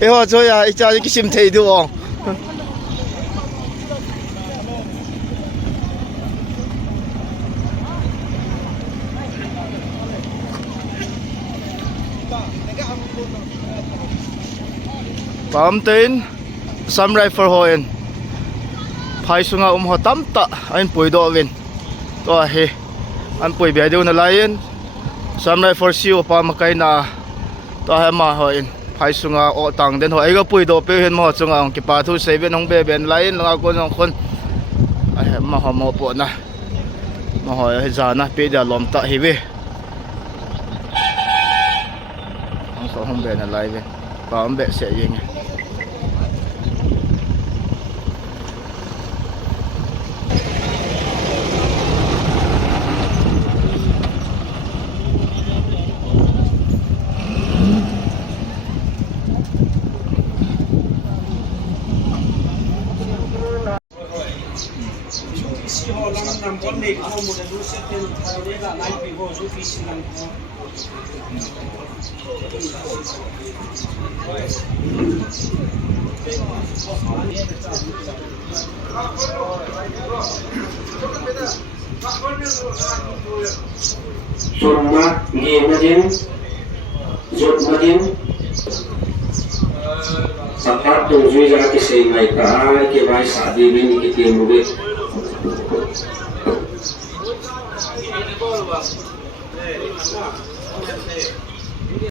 Ewa cho ya icha cái sim thầy du ong. Pam tin Samurai for hoen. Phai sunga ho tam ta anh pui do win. To he an pui bia du na lion. Samurai for siu pa makai na to ha ma hoen. Phai sunga o tang den ho ai ga pui do pe hen mo chunga ong ki pa thu 7 hong be ben lion la ko jong khon. Ai ma ho mo po na. Ma ho he za na pe da lom ta hi we. Ang so hong be na lai we. Pa am be se yeng. Nam con này không một đứa sẽ tên thằng đấy là lại bị vô số phí sinh năng Surma nghe madin zut madin sapat tu zui jaga kisai mai ka ke vai sadi ni ki tim be